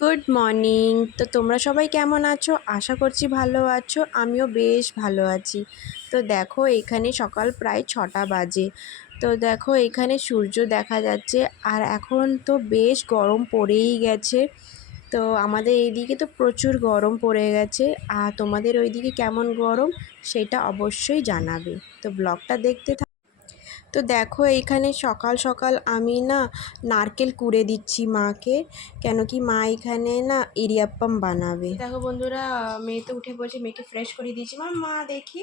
Good morning. তো তোমরা সবাই কেমন আছো? আশা করছি ভালো আছো, আমিও বেশ ভালো আছি। তো দেখো এখানে সকাল প্রায় 6টা বাজে। তো দেখো এখানে সূর্য দেখা যাচ্ছে, আর এখন তো বেশ গরম পড়েই গেছে। তো আমাদের এইদিকে তো প্রচুর গরম পড়ে গেছে। আর তোমাদের ওইদিকে কেমন গরম সেটা অবশ্যই জানাবে। তো ব্লগটা দেখতে তো দেখো এইখানে সকাল সকাল আমি না নারকেল কুড়ে দিচ্ছি মাকে, কেন কি মা এখানে না ইডিয়াপ্পাম বানাবে। দেখো বন্ধুরা, মেয়ে তো উঠে পড়ছে, মেয়েকে ফ্রেশ করে দিয়েছি। মা দেখি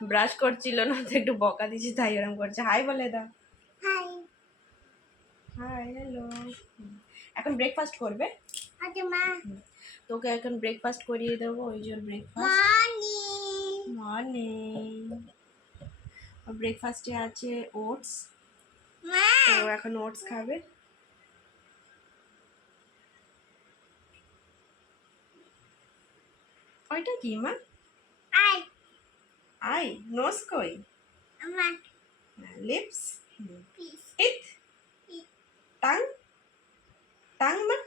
ব্রাশ করছিল না তো একটু বকা দিয়েছি, তাই এরকম করছে। হাই বলে দাও। হাই। Hi, hello. এখন ব্রেকফাস্ট করবে? আচ্ছা মা। তোকে এখন ব্রেকফাস্ট করিয়ে দেবো, ওই জন্য ব্রেকফাস্ট। Morning morning. ব্রেকফাস্টে আছে ওটস, তো এখন ওটস খাবে। ওইটা কি মা? আই। আই? নোজ কই? আমার লিপস, টিথ, টাং, টাং মা।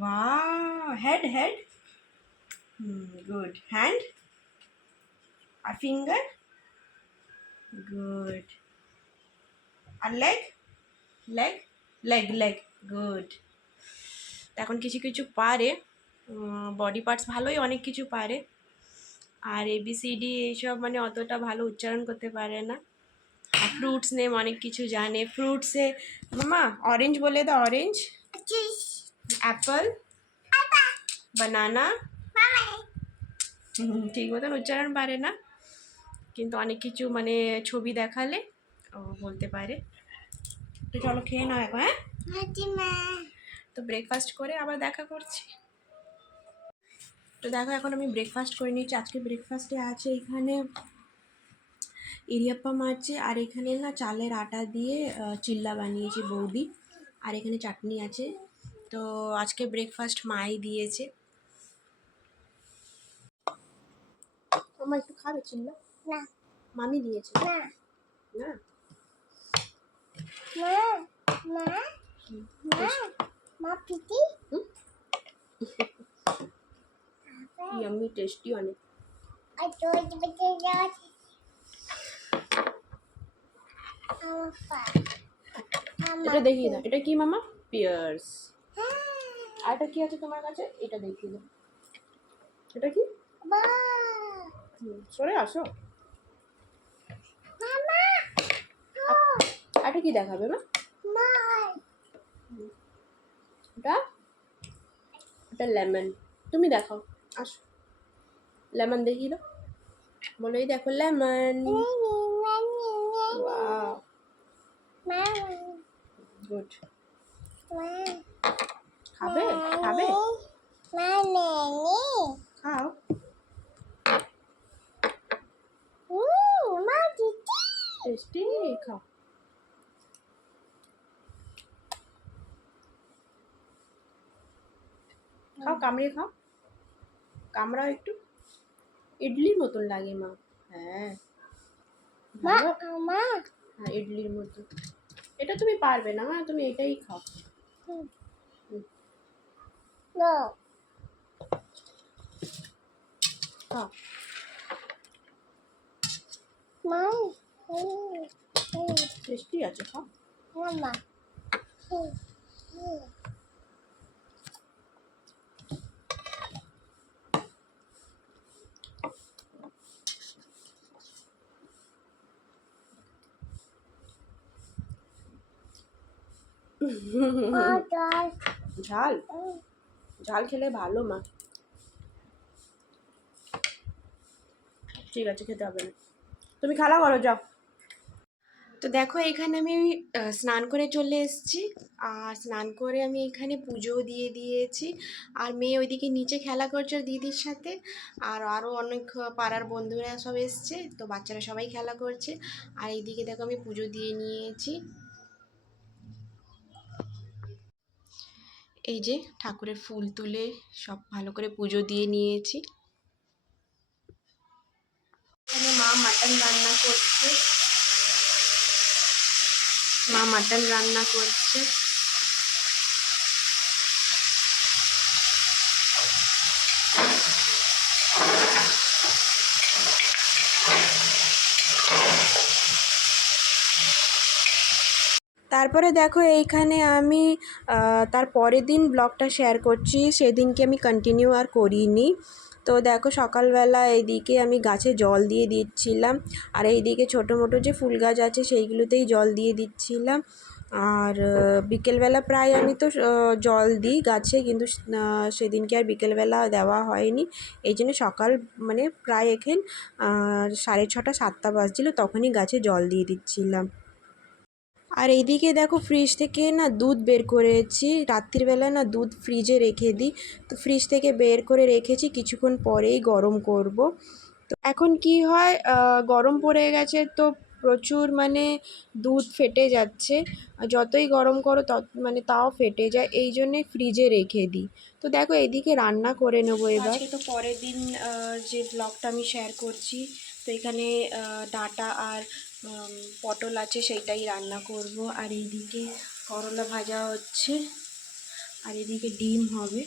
Wow, head, good. হ্যান্ড আর ফিঙ্গার, গুড। আর লেগ, লেগ, গুড। এখন কিছু কিছু পারে, বডি পার্টস ভালোই অনেক কিছু পারে। আর ABCD এইসব মানে অতটা ভালো উচ্চারণ করতে পারে না। আর ফ্রুটস নেম অনেক কিছু জানে। ফ্রুটসে মামা অরেঞ্জ বলে দাও। অরেঞ্জ, অ্যাপল, বানানা। ঠিক মতন উচ্চারণ পারে না, কিন্তু অনেক কিছু মানে ছবি দেখালে ও বলতে পারে। তো চলো খেয়ে নাও এখন। হ্যাঁ, তো ব্রেকফাস্ট করে আবার দেখা করছি। তো দেখো এখন আমি ব্রেকফাস্ট করে নিচ্ছি। আজকে ব্রেকফাস্টে আছে এখানে ইডিয়াপ্পাম আছে, আর এখানে না চালের আটা দিয়ে চিল্লা বানিয়েছি বৌদি, আর এখানে চাটনি আছে। তো আজকে ব্রেকফাস্ট মাই দিয়েছে। মামা একটু খাবে চিল্লা? না। মামি দিয়েছে? না। না। মা মা মা মা পিটি ইয়াম্মি, টেস্টি অনেক। এটা দেখিয়ে দাও, এটা কি মামা? পিয়ার্স। আর এটা কি আছে তোমার কাছে? এটা দেখিয়ে দাও, এটা কি? সরে আসো। এটা কি দেখাবে না? এটা এটা লেমন। তুমি দেখাও, আসো। লেমন দেখিয়ে দাও, বলো এই দেখো লেমন। Wow, good. খাবে খাবে, খাও। টেস্টি, খাও। খাও, কামড়িয়ে খাও, কামড়াও একটু। ইডলির মতন লাগে মা। হ্যাঁ ভালো। হ্যাঁ ইডলির মতো। এটা তুমি পারবে না মা, তুমি এটাই খাও। খাও। টেস্টি আছে, খাও। ঝাল, ঝাল খেলে ভালো মা। ঠিক আছে, খেতে হবে না, তুমি খেলা করো, যাও। তো দেখো এখানে আমি স্নান করে চলে এসেছি, আর স্নান করে আমি এখানে পুজোও দিয়ে দিয়েছি। আর মেয়ে ওইদিকে নিচে খেলা করছে ওর দিদির সাথে, আর আরও অনেক পাড়ার বন্ধুরা সব এসছে, তো বাচ্চারা সবাই খেলা করছে। আর এইদিকে দেখো আমি পুজো দিয়ে নিয়েছি। এই যে ঠাকুরের ফুল তুলে সব ভালো করে পুজো দিয়ে নিয়েছি। এখানে মা মাটন রান্না করছে। মা মাটন রান্না করছে। তারপরে দেখো এইখানে আমি তার পরের দিন ব্লগটা শেয়ার করছি, সেদিনকে আমি কন্টিনিউ আর করিনি। তো দেখো সকালবেলা এইদিকে আমি গাছে জল দিয়ে দিচ্ছিলাম, আর এইদিকে ছোটো মোটো যে ফুল গাছ আছে সেইগুলোতেই জল দিয়ে দিচ্ছিলাম। আর বিকেলবেলা প্রায় আমি তো জল দিই গাছে, কিন্তু সেদিনকে আর বিকেলবেলা দেওয়া হয়নি। এই জন্য সকাল মানে প্রায় এখন 6:30 7টা বাজছিলো, তখনই গাছে জল দিয়ে দিচ্ছিলাম। আর এইদিকে দেখো ফ্রিজ থেকে না দুধ বের করেছি, রাত্রিবেলা না দুধ ফ্রিজে রেখে দিই, তো ফ্রিজ থেকে বের করে রেখেছি, কিছুক্ষণ পরেই গরম করব। তো এখন কি হয়, গরম পড়ে গেছে তো প্রচুর মানে দুধ ফেটে যাচ্ছে, যতই গরম করো মানে তাও ফেটে যায়, এই জন্যে ফ্রিজে রেখে দিই। তো দেখো এইদিকে রান্না করে নেবো এবার। আজকে তো পরের দিন যে ব্লগটা আমি শেয়ার করছি, তো এখানে ডাঁটা আর পটল আছে, সেইটাই রান্না করব। আর এইদিকে করলা ভাজা হচ্ছে, আর এদিকে ডিম হবে।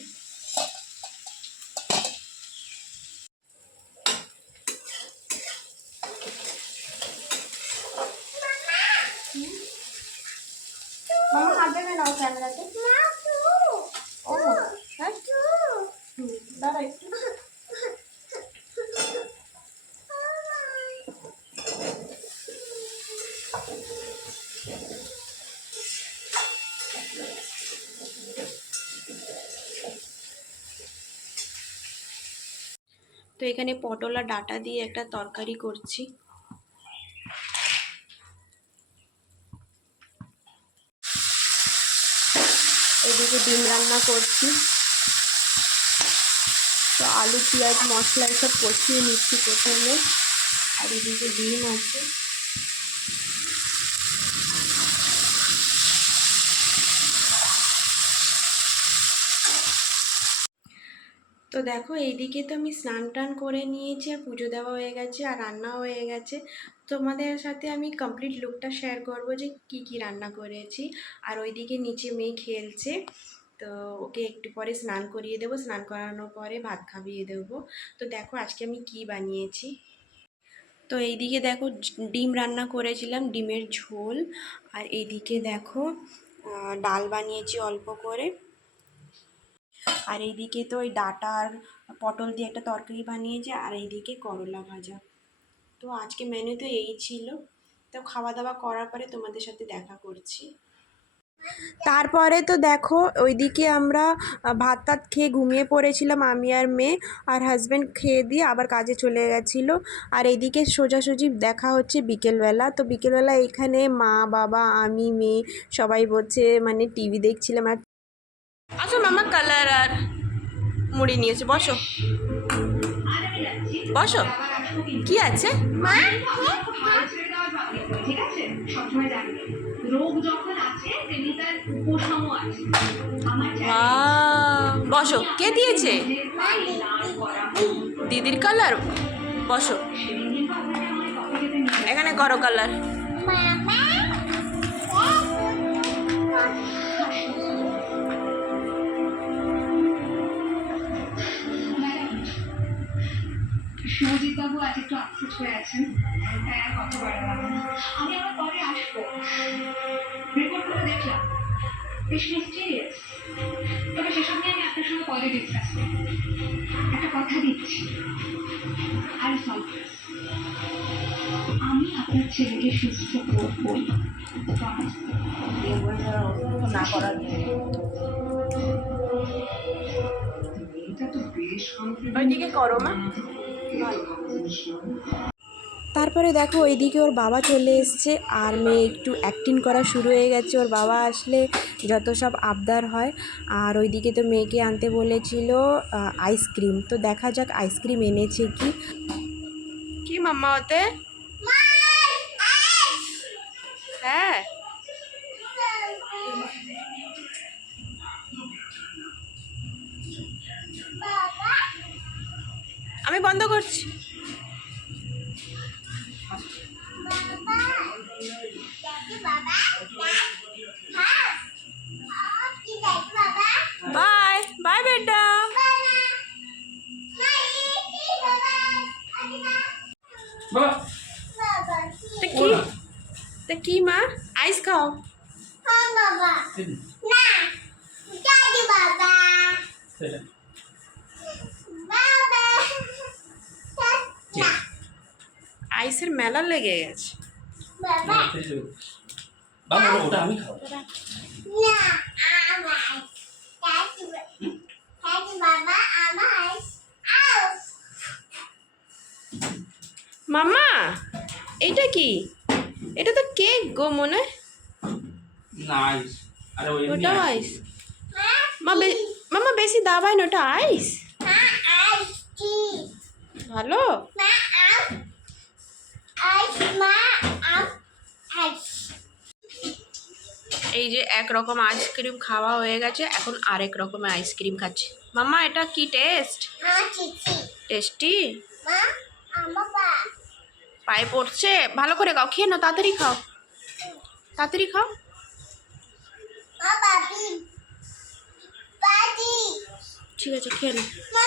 মামা হাত দেবে নাও ক্যামেরাতে। ও হ্যাঁ, দাঁড়া একটু। তো এখানে পটল আর ডাঁটা দিয়ে একটা তরকারি করছি। এদিকে ডিম রান্না করছি, তো আলু পেঁয়াজ মশলা এসব কষিয়ে নিচ্ছি প্রথমে। আর এদিকে ডিম আছে। তো দেখো এইদিকে তো আমি স্নান টান করে নিয়েছি, আর পুজো দেওয়া হয়ে গেছে, আর রান্না হয়ে গেছে। তোমাদের সাথে আমি কমপ্লিট লুকটা শেয়ার করব যে কি কি রান্না করেছি। আর ওইদিকে নিচে মেয়ে খেলছে, তো ওকে একটু পরে স্নান করিয়ে দেবো, স্নান করানোর পরে ভাত খাইয়ে দেবো। তো দেখো আজকে আমি কি বানিয়েছি। তো এইদিকে দেখো ডিম রান্না করেছিলাম, ডিমের ঝোল। আর এইদিকে দেখো ডাল বানিয়েছি অল্প করে। আর এইদিকে তো ওই ডাঁটা আর পটল দিয়ে একটা তরকারি বানিয়েছি, আর এইদিকে করলা ভাজা। তো আজকে মেনু তো এই ছিল। তো খাওয়া দাওয়া করার পরে তোমাদের সাথে দেখা করছি। তারপরে তো দেখো ওইদিকে আমরা ভাত টাত খেয়ে ঘুমিয়ে পড়েছিলাম আমি আর মেয়ে, আর হাজব্যান্ড খেয়ে দিয়ে আবার কাজে চলে গেছিলো। আর এইদিকে সোজাসুজি দেখা হচ্ছে বিকেলবেলা। তো বিকেলবেলা এখানে মা বাবা আমি মেয়ে সবাই বসে মানে টিভি দেখছিলাম। আর আসো মামা কালার আর মুড়ি নিয়েছে, বসো বসো। কি আছে মা? বসো। কে দিয়েছে? দিদির কালার। বসো, এখানে করো কালার। শুভজিৎ বাবু আজ একটু আপসেট হয়ে আছেন, তাই আর কথা বাড়ালাম না। আমি আবার পরে আসবো। রিপোর্ট করে দেখলাম বেশ মিস্টিরিয়াস, তবে সেসব নিয়ে আমি আপনার সঙ্গে পরে ডিসকাস করব। একটা কথা দিচ্ছি, আর আমি আপনার ছেলেকে সুস্থ করবই, না করার ওইদিকে করো মা। তারপরে দেখো ওইদিকে ওর বাবা চলে এসছে, আর মেয়ে একটু অ্যাক্টিং করা শুরু হয়ে গেছে। ওর বাবা আসলে যত সব আবদার হয়। আর ওইদিকে তো মেয়েকে আনতে বলেছিল আইসক্রিম, তো দেখা যাক আইসক্রিম এনেছে কি। কি মাম্মা ওতে? হ্যাঁ, আমি বন্ধ করছি। না দাদি বাবা বাবা না আইসের মেলা লেগে গেছে। বাবা বাবা ওটা আমি খাবো। না আমার দাদি দাদি বাবা আমার আউ মাম্মা এটা কি? এটা তো কেক গো মনে হয়। নাইস। আরে ওই ওটা আইস। মাম্মা বেশি দাবাই না, ওটা আইস। মা আইস কি ভালো। মা আউ আইস মা আউ আইস এই যে একরকম আইসক্রিম খাওয়া হয়ে গেছে, এখন আরেক রকমের আইসক্রিম খাচ্ছি। মাম্মা এটা কি টেস্ট? চিচি টেস্টি? মা আমার বা পায়ে পড়ছে, ভালো করে খাও, খেয়ে নাও, তাড়াতাড়ি খাও, তাড়াতাড়ি খাও। মা বাবি বাদি ঠিক আছে খেয়ে নাও। মা